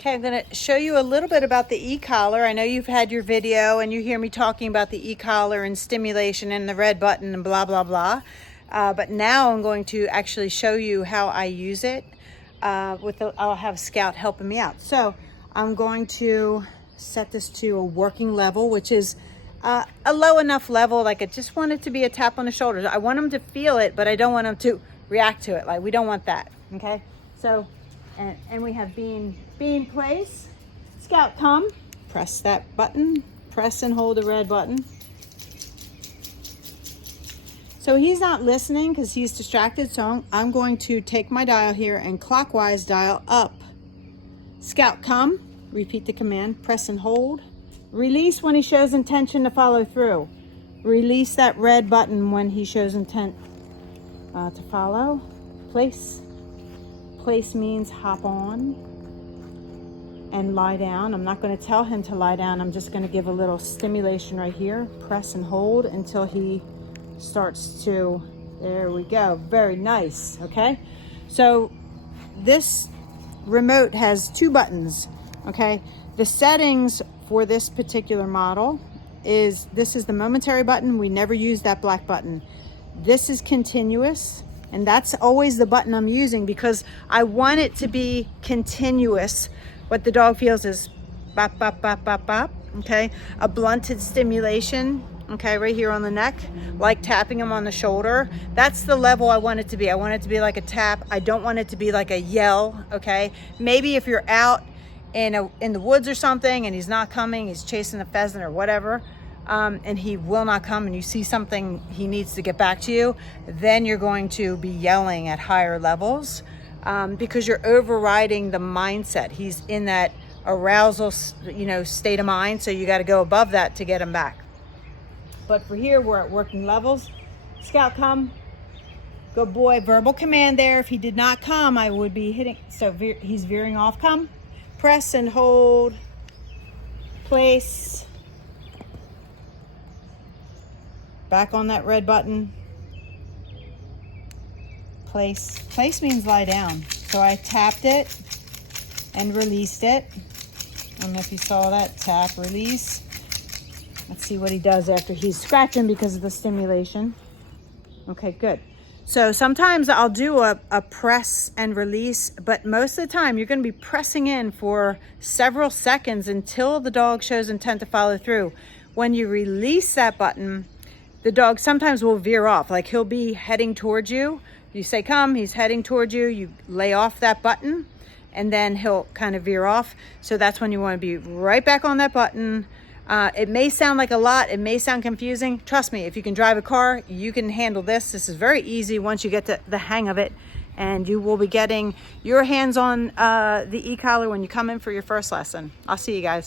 Okay, I'm going to show you a little bit about the e-collar. I know you've had your video and you hear me talking about the e-collar and stimulation and the red button and blah, blah, blah. But now I'm going to actually show you how I use it. I'll have Scout helping me out. So I'm going to set this to a working level, which is a low enough level. Like I just want it to be a tap on the shoulders. I want them to feel it, but I don't want them to react to it. Like we don't want that, okay? So, and we have bean place. Scout, come. Press that button. Press and hold the red button. So he's not listening because he's distracted. So I'm going to take my dial here and clockwise dial up. Scout, come. Repeat the command. Press and hold. Release when he shows intention to follow through. Release that red button when he shows intent to follow. Place. Place means hop on and lie down. I'm not going to tell him to lie down. I'm just going to give a little stimulation right here. Press and hold until he starts to, there we go. Very nice. Okay. So this remote has two buttons. Okay. The settings for this particular model is, this is the momentary button. We never use that black button. This is continuous. And that's always the button I'm using because I want it to be continuous. What the dog feels is bop, bop, bop, bop, bop, okay? A blunted stimulation, okay, right here on the neck, like tapping him on the shoulder. That's the level I want it to be. I want it to be like a tap. I don't want it to be like a yell, okay? Maybe if you're out in the woods or something and he's not coming, he's chasing a pheasant or whatever, and he will not come and you see something he needs to get back to you, then you're going to be yelling at higher levels because you're overriding the mindset. He's in that arousal, state of mind. So you got to go above that to get him back. But for here, we're at working levels. Scout, come. Good boy. Verbal command there. If he did not come, I would be hitting. So he's veering off. Come. Press and hold. Place. Back on that red button. Place. Place means lie down. So I tapped it and released it. I don't know if you saw that. Tap, release. Let's see what he does after he's scratching because of the stimulation. Okay, good. So sometimes I'll do a press and release, but most of the time you're going to be pressing in for several seconds until the dog shows intent to follow through. When you release that button, the dog sometimes will veer off, like he'll be heading towards you. You say, come, he's heading towards you. You lay off that button and then he'll kind of veer off. So that's when you want to be right back on that button. It may sound like a lot. It may sound confusing. Trust me, if you can drive a car, you can handle this. This is very easy once you get the hang of it. And you will be getting your hands on the e-collar when you come in for your first lesson. I'll see you guys.